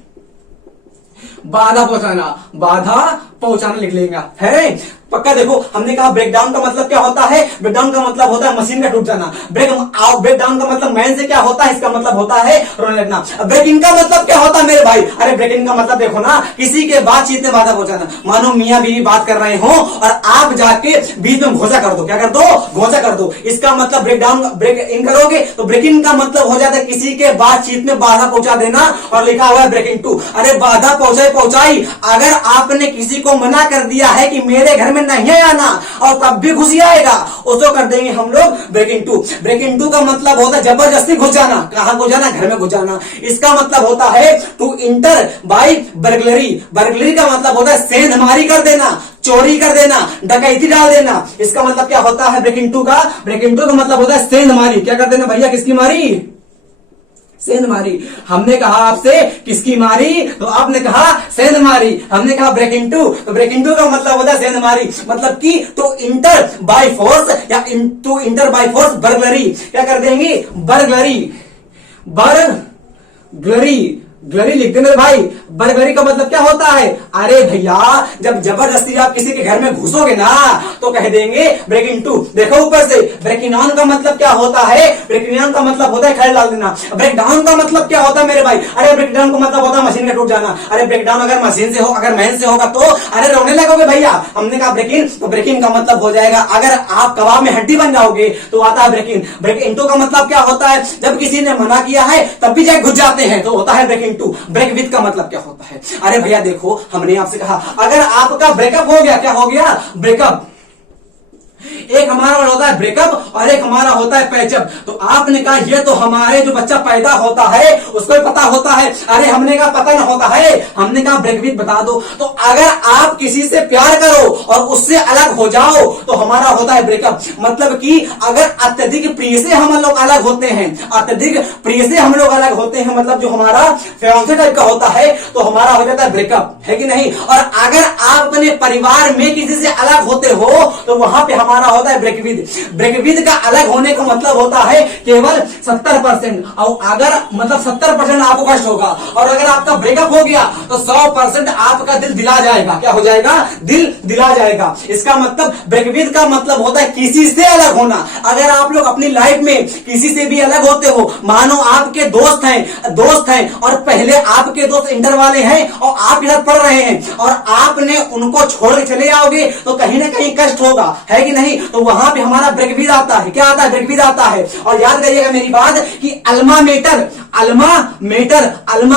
बाधा पहुंचाना, बाधा पहुंचाना लिख लेगा है। पक्का देखो, हमने कहा ब्रेकडाउन का मतलब क्या होता है? ब्रेकडाउन का मतलब होता है मशीन का टूट जाना। ब्रेकडाउन का मतलब मैन से क्या होता है? इसका मतलब होता है रोने लगना। ब्रेकिंग का मतलब क्या होता है मेरे भाई? अरे ब्रेकिंग का मतलब देखो ना, किसी के बातचीत में बाधा पहुंचाना। मानो मियां बीवी बात कर रहे हो और आप जाके बीच में घोषा कर दो। क्या कर दो? घोषा कर दो। इसका मतलब ब्रेकडाउन, ब्रेक इन करोगे तो ब्रेकिंग का मतलब हो जाता है किसी के बातचीत में बाधा पहुंचा देना, और लिखा हुआ है ब्रेकिंग टू। अरे बाधा पहुंचाई, अगर आपने किसी को मना कर दिया है कि मेरे घर में नहीं आना और तब भी घुस आएगा, उसको कर देंगे हम लोग ब्रेकिंग टू। ब्रेकिंग टू का मतलब होता है जबरदस्ती घुस जाना। कहां घुस जाना? घर में घुस जाना। इसका मतलब होता है to enter by burglary. Burglary का मतलब होता है सेंधमारी कर देना, चोरी कर देना, डकैती डाल देना। इसका मतलब क्या होता है ब्रेकिंग टू का? ब्रेकिंग टू का मतलब होता है सेंधमारी। क्या कर देना भैया? किसकी मारी? सेंध मारी। हमने कहा आपसे किसकी मारी? तो आपने कहा सेंध मारी। हमने कहा ब्रेकिंग टू, तो ब्रेकिंग टू का मतलब होता है सेंध मारी। मतलब कि टू इंटर बाय फोर्स या to enter by force burglary. क्या कर देंगे? बर्गलरी, बर्गलरी, ग्लरी लिख देना भाई। बर्गलरी का मतलब क्या होता है? अरे भैया जब जबरदस्ती आप किसी के घर में घुसोगे ना तो कह देंगे ब्रेकिंग टू। देखो ऊपर से, ब्रेकिंग ऑन का मतलब क्या होता है? ब्रेकिंग ऑन का मतलब होता है खैर डाल देना। ब्रेक डाउन का मतलब क्या होता है मेरे भाई? अरे ब्रेक डाउन का मतलब होता है मशीन का टूट जाना। अरे ब्रेक डाउन अगर मशीन से हो, अगर मैन से होगा तो अरे रोने लगोगे भैया। हमने कहा ब्रेकिंग, तो ब्रेकिंग का मतलब हो जाएगा अगर आप कबाब में हड्डी बन जाओगे तो आता है ब्रेकिंग। ब्रेक इनटू का मतलब क्या होता है? जब किसी ने मना किया है तब भी जाए घुस जाते हैं तो होता है ब्रेकिंग टू। ब्रेक विथ का मतलब क्या होता है? अरे भैया देखो, हमने आपसे कहा अगर आपका ब्रेकअप हो गया, क्या हो गया? ब्रेकअप। एक हमारा होता है ब्रेकअप और एक हमारा होता है पैचअप। तो आपने कहा ये तो हमारे जो बच्चा पैदा होता है उसको ही पता होता है। अरे हमने कहा पता ना होता है, हमने कहा ब्रेकअप बता दो। तो अगर आप किसी से प्यार करो और उससे अलग हो जाओ तो हमारा होता है ब्रेकअप। मतलब कि अगर अत्यधिक प्रिय से हम लोग अलग होते हैं, अत्यधिक प्रिय से हम लोग अलग होते हैं, मतलब जो हमारा फियांसे टाइप का होता है, तो हमारा हो जाता है ब्रेकअप, है कि नहीं? और अगर आप अपने परिवार में किसी से अलग होते हो तो वहां पे हमारा होता है ब्रेकविद। ब्रेकविद का अलग होने का मतलब होता है केवल 70%। और अगर मतलब 70% आपको कष्ट होगा, और अगर आपका ब्रेकअप हो गया तो 100% आपका दिल दिला जाएगा। क्या हो जाएगा? दिल दिला जाएगा। इसका मतलब ब्रेकविद का मतलब होता है किसी से अलग होना। अगर आप लोग अपनी लाइफ में किसी से भी अलग होते हो, मानो आपके दोस्त हैं और पहले आपके दोस्त इंटर वाले हैं और आप इधर पढ़ रहे हैं और आपने उनको छोड़ के चले आओगे तो कहीं ना कहीं कष्ट होगा, है कि नहीं? तो वहां पे हमारा ब्रेकविद आता है। क्या आता है? ब्रेकविद आता है। और याद करिएगा मेरी बात कि अल्मा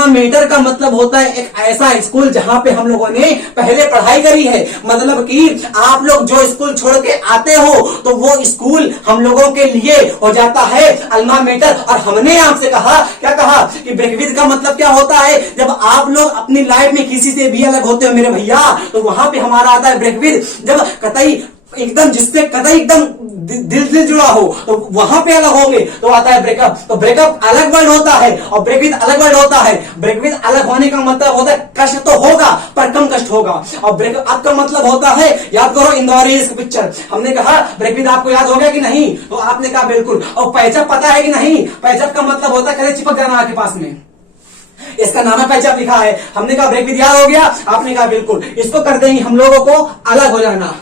मेटर का मतलब होता है एक ऐसा स्कूल जहां पे हम लोगों ने पहले पढ़ाई करी है। मतलब कि आप लोग जो स्कूल छोड़ के आते हो तो वो स्कूल हम लोगों के लिए हो जाता है अल्मा मेटर। और हमने आपसे कहा, क्या कहा कि ब्रेकविद का मतलब क्या होता है? जब आप लोग अपनी लाइफ में किसी से भी अलग होते हो मेरे भैया, तो वहां पे हमारा आता है ब्रेकविद। जब कतई एकदम जिससे कतई एकदम दिल से जुड़ा हो तो वहां पे अलग होंगे तो आता है ब्रेकअप। तो ब्रेकअप अलग वर्ड होता है और ब्रेकविद अलग वर्ड होता है। ब्रेकविद अलग होने का मतलब होता है कष्ट तो होगा पर कम कष्ट होगा। और ब्रेकअप का मतलब होता है, याद करो इंदौरी इश्क पिक्चर, हमने कहा ब्रेकविद आपको याद हो गया कि नहीं? तो आपने कहा बिल्कुल। और पैचअप पता है कि नहीं? पैचअप का मतलब होता है कहीं चिपक जाना आपके पास में, इसका नाम है पैचअप लिखा है। हमने कहा ब्रेकविद याद हो गया? आपने कहा बिल्कुल। इसको कर देंगे हम लोगों को अलग हो जाना,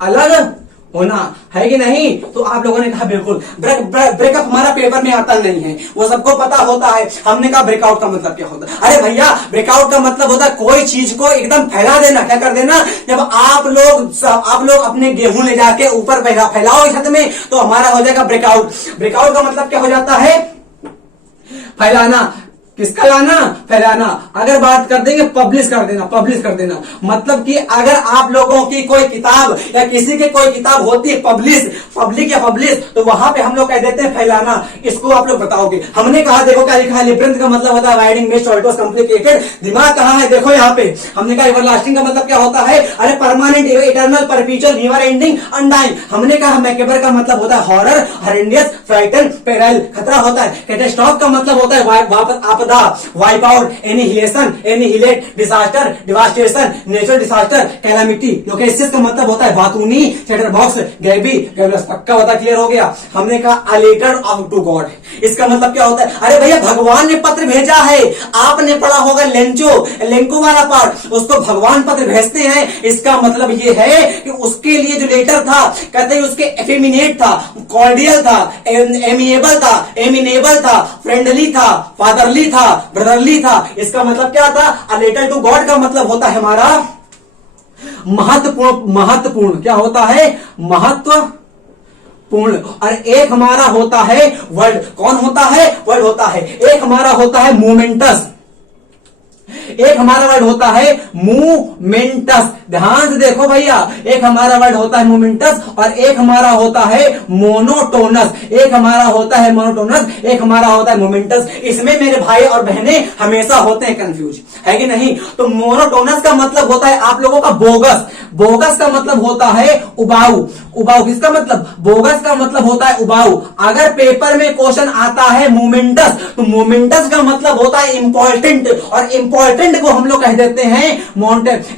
अलग होना, है कि नहीं? तो आप लोगों ने कहा बिल्कुल। ब्रेकअप हमारा पेपर में आता नहीं है, वो सबको पता होता है। हमने कहा ब्रेकआउट का मतलब क्या होता है? अरे भैया ब्रेकआउट का मतलब होता है कोई चीज को एकदम फैला देना। क्या कर देना? जब आप लोग अपने गेहूं ले जाके ऊपर फैलाओ छत में तो हमारा हो जाएगा ब्रेकआउट। ब्रेकआउट का मतलब क्या हो जाता है? फैलाना। किसका लाना? फैलाना। अगर बात कर देंगे पब्लिश कर देना। मतलब कि अगर आप लोगों की कोई किताब या किसी की कोई किताब होती है पब्लिक या पब्लिश, तो वहां पे हम लोग कह देते हैं फैलाना। इसको आप लोग बताओगे। हमने कहा देखो क्या लिखा है, लिब्रिंथ का मतलब होता है राइडिंग में शॉर्टोस कॉम्प्लिकेटेड। दिमाग कहां है? देखो यहाँ पे। हमने कहा एवरलास्टिंग का मतलब क्या होता है? अरे permanent, eternal, परपीचुअल, never ending, undying. हमने कहा मैकेबर का मतलब होता है हॉरर, हॉरेंडियस, फ्राइटन, पेराइल, खतरा होता है। कैटास्ट्रॉफ का मतलब होता है wipe out, annihilation, annihilate, disaster, devastation, natural disaster, calamity. Loquacious का मतलब होता है बातूनी, चैटरबॉक्स, गैबी, गैबलस। पक्का होता, क्लियर हो गया? हमने कहा a letter of to God, इसका मतलब क्या होता है? अरे भैया भगवान ने पत्र भेजा है। आपने पढ़ा होगा लेंको वाला पार्ट, उसको भगवान पत्र भेजते हैं। इसका मतलब ये है कि उसके लिए जो लेटर था, कहते हैं उसके एफेमिनेट था, कॉर्डियल था, एमिनेबल था, फ्रेंडली था, फादरली था, ब्रदरली था। इसका मतलब क्या था? अ लेटर टू गॉड का मतलब होता है हमारा महत्वपूर्ण। क्या होता है? महत्वपूर्ण। और एक हमारा होता है वर्ड। कौन होता है? वर्ड होता है। एक हमारा होता है मोमेंटस, एक हमारा वर्ड होता है मोमेंटस। ध्यान से देखो भैया, एक हमारा वर्ड होता है मोमेंटस और एक हमारा होता है मोनोटोनस। एक हमारा होता है मोनोटोनस, एक हमारा होता है मोमेंटस। इसमें मेरे भाई और बहनें हमेशा होते हैं कंफ्यूज, है कि नहीं? तो मोनोटोनस का मतलब होता है आप लोगों का बोगस। बोगस का मतलब होता है उबाऊ। किसका मतलब? बोगस का मतलब होता है उबाऊ। अगर पेपर में क्वेश्चन आता है मोमेंटस, तो मोमेंटस का मतलब होता है इंपॉर्टेंट, और इंपॉर्टेंट को हम लोग कह देते हैं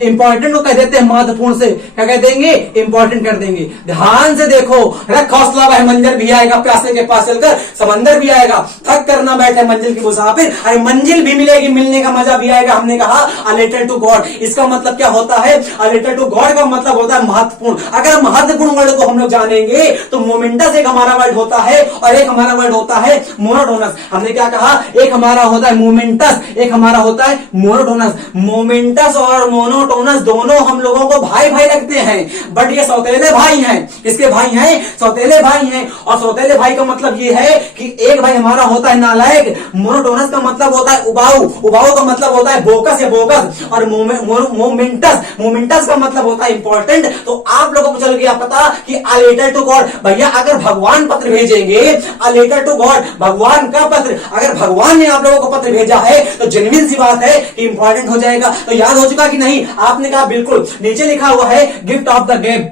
इंपॉर्टेंट को कह देते हैं महत्वपूर्ण से। क्या कह देंगे? इंपॉर्टेंट कर देंगे। ध्यान से देखो, रख हौसला भाई, मंजर भी आएगा, प्यासे के पास चलकर समंदर भी आएगा, थक कर ना बैठे मंजिल की मुसाफिर, अरे मंजिल भी मिलेगी, मिलने का मजा भी आएगा। हमने कहा अ लेटर टू गॉड, इसका मतलब क्या होता है? अ लेटर टू गॉड का मतलब होता है महत्वपूर्ण। अगर महत्वपूर्ण वर्ड को हम लोग जानेंगे तो मोमेंटस एक हमारा वर्ड होता है और एक हमारा वर्ड होता है मोनोटोनस। हमने क्या कहा? एक हमारा होता है मोमेंटस, एक हमारा होता है मोनोटोनस। मोमेंटस और मोनोटोनस दोनों हम लोगों को भाई भाई लगते हैं, बट ये सौतेले भाई हैं। किसके भाई हैं? सौतेले भाई हैं। और सौतेले भाई का मतलब ये है कि एक भाई हमारा होता है नालायक, मोनोटोनस का मतलब होता है उबाऊ, उबाऊ का मतलब होता है बोकस या बोगस, और मोमेंटस का मतलब होता है इंपॉर्टेंट। तो आप लोगों को चल गया पता कि अ लेटर टू गॉड। भैया अगर भगवान पत्र भेजेंगे, अ लेटर टू गॉड, भगवान का पत्र, अगर भगवान ने आप लोगों को पत्र भेजा है तो जेन्युइन सी बात है कि इंपॉर्टेंट हो जाएगा। तो याद हो चुका कि नहीं? आपने कहा बिल्कुल। नीचे लिखा हुआ है गिफ्ट ऑफ द गैब,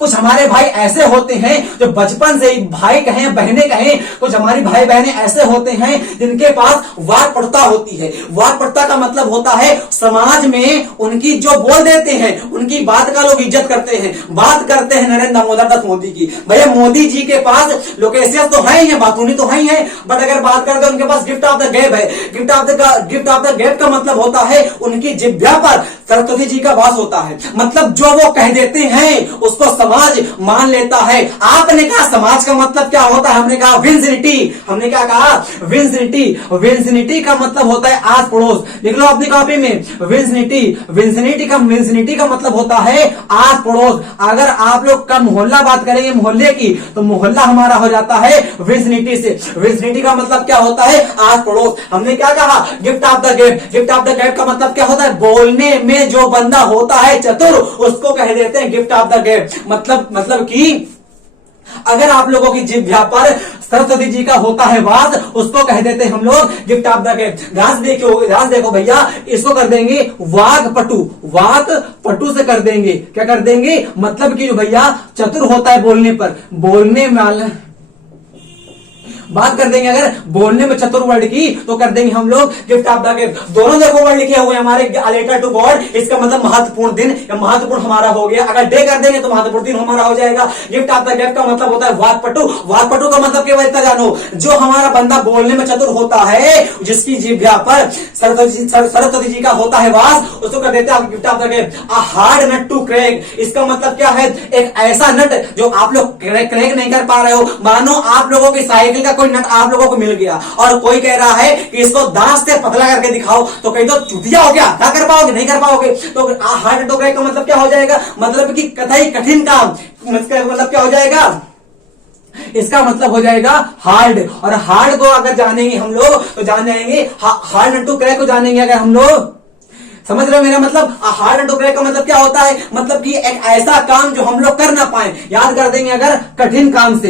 कुछ हमारे भाई ऐसे होते हैं जो बचपन से ही, भाई कहें बहनें कहें, कुछ हमारी भाई बहनें ऐसे होते हैं जिनके पास वाक्पटुता होती है। वाक्पटुता का मतलब होता है समाज में उनकी जो बोल देते हैं उनकी बात का लोग इज्जत करते हैं। बात करते हैं नरेंद्र दामोदर दास मोदी की। भैया मोदी जी के पास लोकेशियस तो है ही है, बातूनी तो है ही है, बट अगर बात करते हैं उनके पास गिफ्ट ऑफ द गैप है। गिफ्ट ऑफ द गैप का मतलब होता है उनकी जिह्वा पर सरस्वती जी का वास होता है। मतलब जो वो कह देते हैं उसको समाज मान लेता है। आपने कहा समाज का मतलब क्या होता है, हमने कहा विंसिनिटी। हमने क्या कहा, विंसिनिटी। विंसिनिटी का मतलब होता है आस पड़ोस। लिख लो अपनी कॉपी में, विंसिनिटी। विंसिनिटी का मतलब होता है आस पड़ोस। अगर आप लोग का मोहल्ला बात करेंगे मोहल्ले की, तो मोहल्ला हमारा हो जाता है विंसिनिटी से। विंसिनिटी का मतलब क्या होता है, आस पड़ोस। हमने क्या कहा, gift of the gap. Gift of the gap का मतलब क्या होता है, बोलने में जो बंदा होता है चतुर उसको कह देते हैं गिफ्ट ऑफ द गैप। मतलब कि अगर आप लोगों की जिह्वा पर सरस्वती जी का होता है वास, उसको कह देते हैं हम लोग गिफ्ट ऑफ द गैप। राज देखो भैया, इसको कर देंगे वाक्पटु। वाक्पटु से कर देंगे, क्या कर देंगे, मतलब कि जो भैया चतुर होता है बोलने पर, बोलने में बात कर देंगे। अगर बोलने में चतुर वर्ड की तो कर देंगे हम लोग गिफ्ट ऑफ द गैप। दोनों देखो वर्ड लिखे हुए हमारे, लेटर टू गॉड, इसका मतलब महत्वपूर्ण दिन या महत्वपूर्ण हमारा हो गया। अगर डे कर देंगे तो महत्वपूर्ण दिन हमारा हो जाएगा। गिफ्ट ऑफ द गैप का मतलब होता है वाक्पटु। वाक्पटु का मतलब केवल इतना जानो, जो हमारा बंदा बोलने में चतुर होता है, जिसकी जिह्वा पर सरस्वती जी का होता है वास, उसको कर देते हैं gift of the gab. A hard nut to crack, इसका मतलब क्या है, एक ऐसा नट जो आप लोग क्रैक नहीं कर पा रहे हो। मानो आप लोगों की साइकिल का कोई नट आप लोगों को मिल गया और कोई कह रहा है कि इसको दांत से पतला करके दिखाओ, तो कहीं तो चुतिया हो गया, क्या कर पाओगे, नहीं कर पाओगे। तो हार्ड नट टू क्रैक का मतलब क्या हो जाएगा, मतलब कि कतई कठिन काम। मतलब क्या हो जाएगा, इसका मतलब हो जाएगा हार्ड। और हार्ड को अगर जानेंगे हम लोग तो जान जाएंगे, हार्ड नट टू क्रैक को जानेंगे अगर हम लोग, समझ रहे हो मेरा मतलब। हार्ड एंड टू क्रैक का मतलब क्या होता है, मतलब कि एक ऐसा काम जो हम लोग कर ना पाए। याद कर देंगे अगर कठिन काम से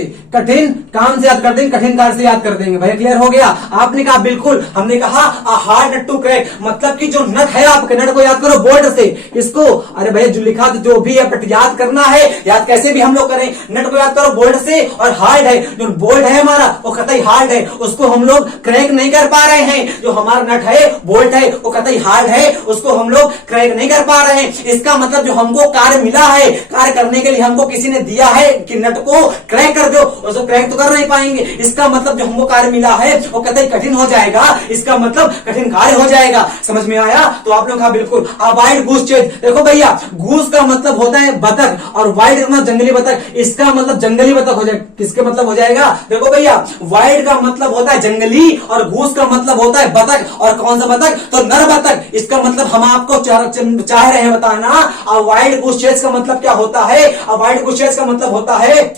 याद कर देंगे, कठिन कार्य से याद कर देंगे। भैया क्लियर हो गया, आपने कहा बिल्कुल। हमने कहा हार्ड नट टू क्रैक, मतलब कि जो नट है आपके, नट को याद करो बोल्ड से। इसको अरे भैया जो लिखा तो जो भी है, बट याद करना है, याद कैसे भी हम लोग करें, नट को याद करो बोल्ड से। और हार्ड है, जो बोल्ड है हमारा वो कतई हार्ड है, उसको हम लोग क्रैक नहीं कर पा रहे हैं। जो हमारा नट है बोल्ड है वो कतई हार्ड है, उसको हम लोग क्रैक नहीं कर पा रहे हैं। इसका मतलब जो हमको कार्य मिला है, कार्य करने के लिए हमको किसी ने दिया है कि नट को क्रैक कर दो, उसको क्रैक तो कर नहीं पाएंगे। इसका मतलब जो हमको कार्य मिला है वो कतई कठिन हो जाएगा, इसका मतलब कठिन कार्य हो जाएगा। समझ में आया, तो आप लोग कहा बिल्कुल। अवॉइड गूस चेज, देखो भैया गूस का मतलब होता है बतख और वाइड का मतलब जंगली बतख, इसका मतलब जंगली बतख हो जाएगा। किसके मतलब हो जाएगा, देखो भैया वाइड का मतलब होता है जंगली और गूस का मतलब होता है बतख। और कौन सा बतख, तो नर बतख। इसका मतलब हम आपको चाह रहे हैं बताना। अवॉइड गूस चेज का मतलब क्या होता है, अवॉइड गूस चेज का मतलब होता है,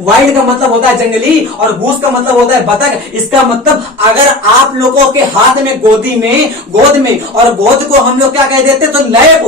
वाइल्ड का मतलब होता है जंगली और गूस का मतलब होता है बतख। इसका मतलब अगर आप लोगों के हाथ में गोद में और गोद को हम लोग क्या कह देते हैं, तो लैप,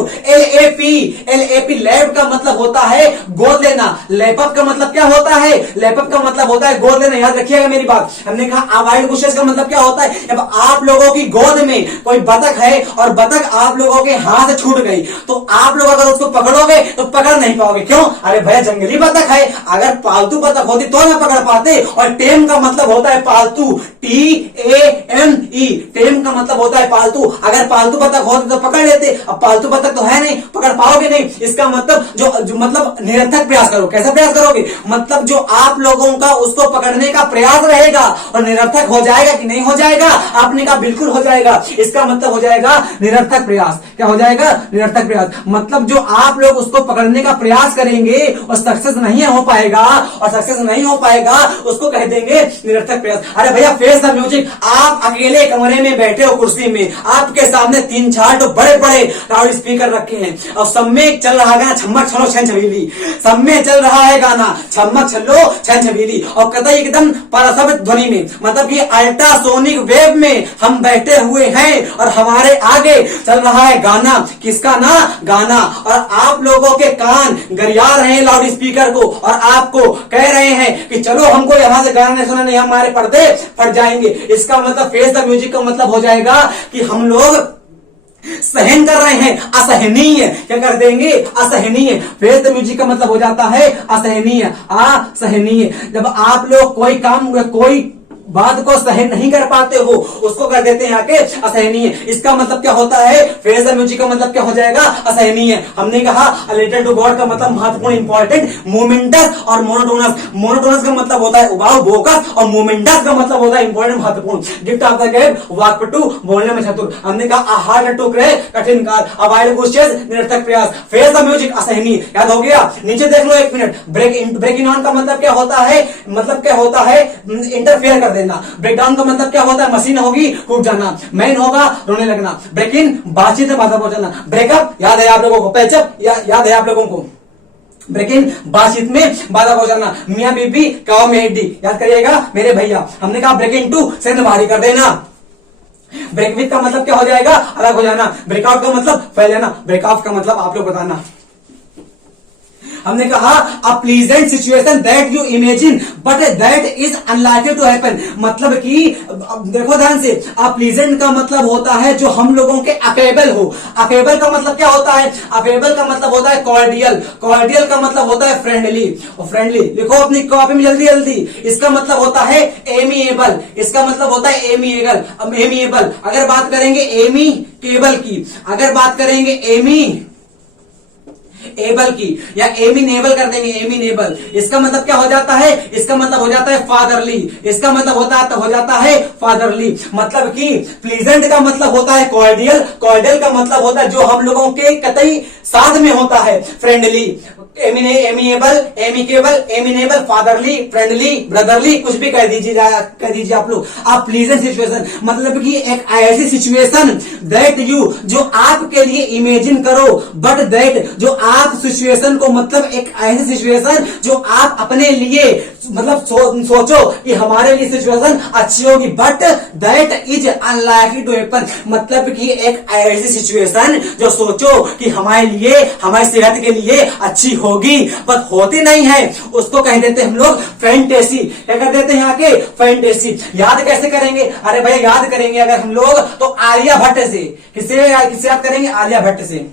LAP लैप का मतलब होता है गोद लेना। लैपअप का मतलब क्या होता है, लैपअप का मतलब होता है गोद लेना। याद रखिएगा मेरी बात। हमने कहा अवॉइड गुस्सेस का मतलब क्या होता है, जब आप लोगों की गोद में कोई बतख है और बतख आप लोगों के हाथ से छूट गई, तो आप लोग अगर उसको पकड़ोगे तो पकड़ नहीं पाओगे। क्यों, अरे भैया जंगली बतख है, अगर पालतू बतख होती तो ना पकड़ पाते। और टेम का मतलब होता है पालतू, TAME, टेम का मतलब होता है पालतू। अगर पालतू बतख होते तो पकड़ लेते, अब पालतू बतख तो है नहीं, पकड़ पाओगे नहीं। इसका मतलब जो मतलब निरर्थक प्रयास करो। कैसा प्रयास करोगे, मतलब जो आप लोगों का उसको पकड़ने का प्रयास रहेगा और निरर्थक हो जाएगा कि नहीं हो जाएगा, आपने कहा बिल्कुल हो जाएगा। इसका मतलब हो जाएगा निरर्थक प्रयास। क्या हो जाएगा, निरर्थक प्रयास। मतलब जो आप लोग उसको पकड़ने का प्रयास करेंगे और सक्सेस नहीं हो पाएगा, और सक्सेस नहीं हो पाएगा उसको कह देंगे निरर्थक प्रयास। अरे भैया फेस द म्यूजिक, आप अकेले कमरे में बैठे हो कुर्सी में, आपके सामने 3-4 तो बड़े बड़े लाउड स्पीकर रखे हैं और सब में चल रहा गाना छम्मक छलो छन छबीली, सब में चल रहा है गाना छम्मक छलो छन छबीली, और कतई एकदम परसव ध्वनि में, मतलब कि अल्ट्रासोनिक वेव में हम बैठे हुए हैं और हमारे आगे चल रहा है गाना। किसका ना, गाना। और आप लोगों के कान गरिया रहे हैं लाउड स्पीकर को और आपको कह रहे हैं कि चलो हमको यहां से गाना नहीं सुना, नहीं हमारे पर्दे फट जाएंगे। इसका मतलब फेस द म्यूजिक का मतलब हो जाएगा कि हम लोग सहन कर रहे हैं, असहनीय। क्या कर देंगे? असहनीय। फेस द म्यूजिक का मतलब हो जाता है असहनीय, असहनीय। जब आप लोग कोई काम, कोई बात को सहन नहीं कर पाते हो, उसको कर देते हैं आके असहनीय। इसका मतलब क्या होता है? फेस द म्यूजिक का मतलब क्या हो जाएगा? असहनीय। हमने कहा रिलेटेड टू गॉड का मतलब महत्वपूर्ण, इंपॉर्टेंट, मोमेंटस और मोनोटोनस। मोनोटोनस का मतलब होता है उबाऊ, बोकस, और मोमेंटस का मतलब होता है इंपॉर्टेंट, महत्वपूर्ण। गिफ्ट ऑफ द गैप, वाक्पटु, बोलने में चतुर। हमने कहा हार्ड टू क्रैक, कठिन कार्य, अवॉइड क्वेश्चंस, निरर्थक प्रयास। फेस द म्यूजिक, असहनीय। याद हो गया? नीचे देख लो एक मिनट। ब्रेक इन ऑन का मतलब क्या होता है? मतलब क्या होता है? इंटरफेयर कर देना। ब्रेकडाउन का मतलब क्या होता है? मशीन होगी टूट जाना, मैन होगा रोने लगना। ब्रेक इन, बातचीत में बाधा पहुंचाना। ब्रेकअप याद है आप लोगों को? पैचअप याद है आप लोगों को? ब्रेक इन, बातचीत में बाधा पहुंचाना। मियां बीबी, काओ में हड्डी, याद करिएगा मेरे भैया। हमने कहा ब्रेक इन टू, सेंध भारी कर देना। ब्रेक विथ का मतलब क्या हो जाएगा? अलग हो जाना। ब्रेकआउट का मतलब फैलाना। ब्रेक ऑफ का मतलब आप लोग बताना। हमने कहा a pleasant situation that you imagine but that is unlikely to happen. मतलब कि देखो ध्यान से, अ प्लीजेंट का मतलब होता है जो हम लोगों के अफेबल हो। अफेबल का मतलब क्या होता है? अफेबल का मतलब होता है कॉर्डियल। कॉर्डियल का मतलब होता है फ्रेंडली। और फ्रेंडली लिखो अपनी कॉपी में जल्दी जल्दी। इसका मतलब होता है एमिएबल। इसका मतलब होता है एमिएबल। एमिएबल। अगर बात करेंगे एमी केबल की, अगर बात करेंगे एमी एबल की, या एमिनेबल कर देंगे, एमिनेबल। इसका मतलब क्या हो जाता है? इसका मतलब हो जाता है फादरली। इसका मतलब हो जाता है फादरली। मतलब कि प्लीजेंट का मतलब होता है कॉर्डियल। कॉर्डियल का मतलब होता है जो हम लोगों के कतई साथ में होता है, friendly. Amiable, amicable, amenable, fatherly, friendly, brotherly, कुछ भी कह दीजिए आप लोग। आप प्लीजेंट सिचुएशन मतलब कि एक ऐसी सिचुएशन दैट यू, जो आपके लिए इमेजिन करो, बट दैट, जो आप सिचुएशन को, मतलब एक ऐसी सिचुएशन जो आप अपने लिए मतलब सोचो कि हमारे लिए सिचुएशन अच्छी होगी, but that is unlikely to happen. मतलब कि एक ऐसी सिचुएशन जो सोचो कि हमारे लिए, हमारी सेहत के लिए अच्छी होगी, पर होती नहीं है, उसको कह देते हम लोग फैंटेसी। क्या कर देते हैं आके? फैंटेसी। याद कैसे करेंगे? अरे भैया याद करेंगे अगर हम लोग तो आलिया भट्ट से। किससे याद करेंगे? आलिया भट्ट से।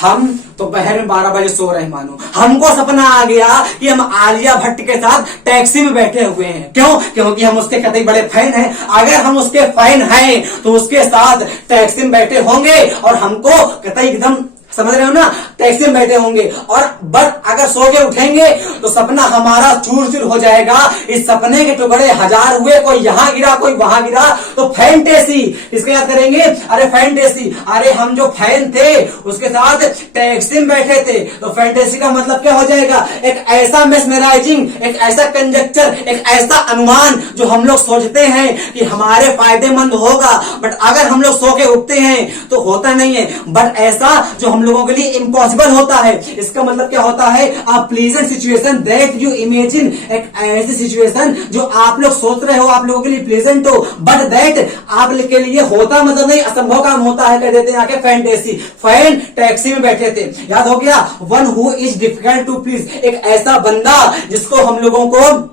हम तो दोपहर में 12 बजे सो रहे मानो, हमको सपना आ गया कि हम आलिया भट्ट के साथ टैक्सी में बैठे हुए हैं। क्यों? क्योंकि हम उसके कतई बड़े फैन हैं। अगर हम उसके फैन हैं तो उसके साथ टैक्सी में बैठे होंगे और हमको कतई एकदम, समझ रहे हो ना, टैक्सी में बैठे होंगे। और बट अगर सो के उठेंगे तो सपना हमारा चूर चूर हो जाएगा। इस सपने के टुकड़े हजार हुए, कोई यहां गिरा कोई वहां गिरा, तो फैंटेसी। इसको याद करेंगे? अरे फैंटेसी, अरे हम जो फैन थे उसके साथ टैक्सी में बैठे थे, तो फैंटेसी का मतलब क्या हो जाएगा? एक ऐसा मेस्मराइजिंग, एक ऐसा कंजक्चर, एक ऐसा अनुमान जो हम लोग सोचते हैं कि हमारे फायदेमंद होगा, बट अगर हम लोग सो के उठते हैं तो होता नहीं है। बट ऐसा जो हम लोगों के लिए इम्पॉसिबल होता है। इसका मतलब क्या होता है? अ pleasant situation that you imagine, एक ऐसी सिचुएशन जो आप लोग सोच रहे हो आप लोगों के लिए प्लीजेंट हो, बट दैट आप के लिए होता मतलब नहीं, असंभव काम होता है। कह देते हैं आके फैंटेसी। फैन टैक्सी में बैठे थे, याद हो गया? One who is difficult to please, एक ऐसा बंदा जिसको हम लोगों को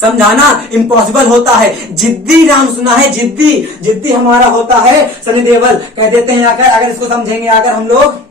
समझाना इम्पॉसिबल होता है। जिद्दी नाम सुना है? जिद्दी, जिद्दी हमारा होता है सनी देओल। कह देते हैं अगर इसको समझेंगे अगर हम लोग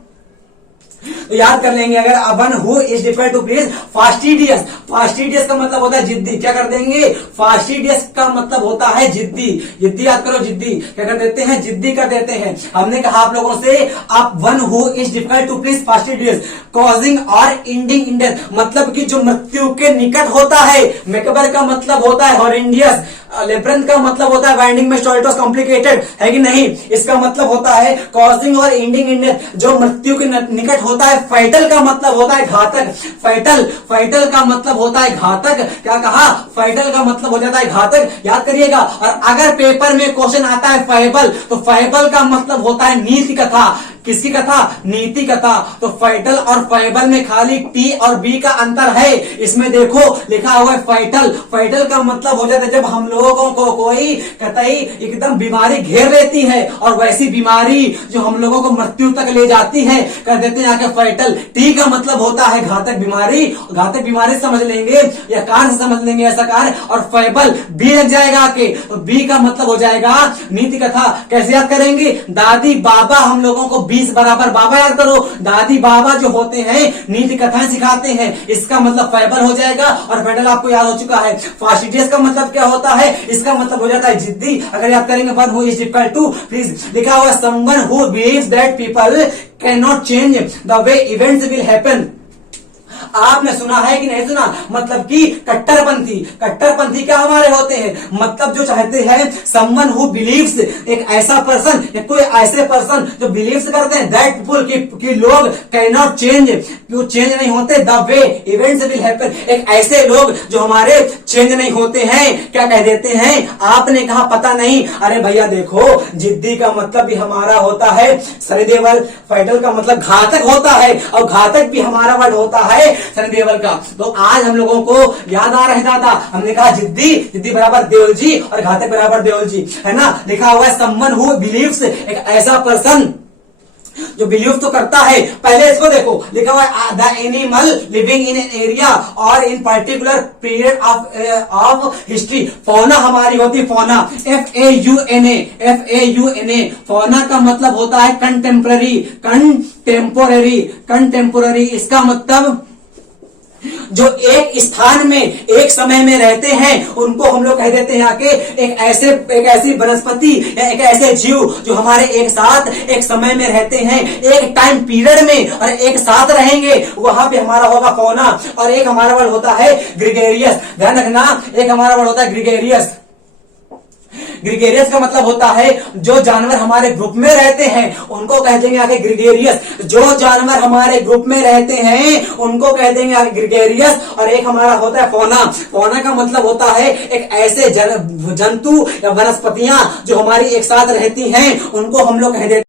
तो याद कर लेंगे। अगर one who is difficult to please, fastidious. Fastidious का मतलब होता है जिद्दी। क्या कर देंगे? फास्टिडियस का मतलब होता है जिद्दी। जिद्दी याद करो, जिद्दी। क्या कर देते हैं? जिद्दी कर देते हैं। हमने कहा आप लोगों से, आप one who is difficult to please, fastidious. Causing और एंडिंग इन डेथ, मतलब कि जो मृत्यु के निकट होता है। मेकबर का मतलब होता है हॉरेंडियस। लेब्रेंथ का मतलब होता है वाइंडिंग में स्टोरी, इट वाज कॉम्प्लिकेटेड, है कि नहीं? इसका मतलब होता है कॉजिंग और एंडिंग इन डेथ, जो मृत्यु के निकट होता है। फैटल का मतलब होता है घातक। फैटल, फैटल का मतलब होता है घातक। क्या कहा? फैटल का मतलब हो जाता है घातक। याद करिएगा। और अगर पेपर में क्वेश्चन आता है फैबल, तो फैबल का मतलब होता है नीति कथा। किसकी कथा? नीति कथा। तो फाइटल और फाइबल में खाली टी और बी का अंतर है। इसमें देखो लिखा हुआ है फाइटल। फाइटल का मतलब हो जाता है जब हम लोगों को कोई कतई एकदम बीमारी घेर लेती है और वैसी बीमारी जो हम लोगों को मृत्यु तक ले जाती है, कर देते हैं आके फाइटल। टी का मतलब होता है घातक बीमारी, घातक बीमारी समझ लेंगे या कार से समझ लेंगे ऐसा कार। और फाइबल बी लग जाएगा आके, तो बी का मतलब हो जाएगा नीति कथा। कैसे याद करेंगे? दादी बाबा, हम लोगों को 20 बराबर बाबा याद करो। दादी बाबा जो होते हैं नीति कथाएं सिखाते हैं, इसका मतलब फाइबल हो जाएगा। और फाइटल आपको याद हो चुका है। फास्टिडियस का मतलब क्या होता है? इसका मतलब हो जाता है जिद्दी। अगर याद करेंगे one who is equal to, please लिखा हुआ someone who believes that people can not change the way events will happen. आपने सुना है कि नहीं सुना? मतलब कि कट्टरपंथी। कट्टरपंथी क्या हमारे होते हैं? मतलब जो चाहते हैं समवन हु बिलीव्स, एक ऐसा पर्सन या कोई ऐसे पर्सन जो बिलीव्स करते हैं दैट पीपल कि लोग कैन नॉट चेंज, जो चेंज नहीं होते, the way events will happen. एक ऐसे लोग जो हमारे चेंज नहीं होते हैं, क्या कह देते हैं? आपने कहा पता नहीं। अरे भैया देखो, जिद्दी का मतलब भी हमारा होता है सनी देओल, फाइटल का मतलब घातक होता है और घातक भी हमारा वर्ड होता है सनी देओल का। तो आज हम लोगों को याद आ रहा था, हमने कहा जिद्दी, जिद्दी बराबर देओल जी और घातक बराबर देओल जी, है ना? लिखा हुआ है समवन हु बिलीव्स, एक ऐसा पर्सन जो बिलीव तो करता है। पहले इसको देखो, लिखा हुआ है the animal living in an area और in particular period of history. Fauna हमारी होती है फौना, FAUNA, FAUNA। फौना का मतलब होता है कंटेम्पररी, कंटेम्पोररी, कंटेम्पोररी। इसका मतलब जो एक स्थान में एक समय में रहते हैं उनको हम लोग कह देते हैं आके एक ऐसी वनस्पति या एक ऐसे जीव जो हमारे एक साथ एक समय में रहते हैं, एक टाइम पीरियड में और एक साथ रहेंगे, वहां पे हमारा होगा फौना। और एक हमारा वर्ड होता है ग्रीगेरियस। ध्यान रखना, एक हमारा वर्ड होता है ग्रीगेरियस। ग्रीगेरियस का मतलब होता है जो जानवर हमारे ग्रुप में रहते हैं उनको कह देंगे आगे ग्रीगेरियस। जो जानवर हमारे ग्रुप में रहते हैं उनको कह देंगे आगे ग्रीगेरियस। और एक हमारा होता है फौना। फौना का मतलब होता है एक ऐसे जंतु या वनस्पतियां जो हमारी एक साथ रहती हैं उनको हम लोग कह देते हैं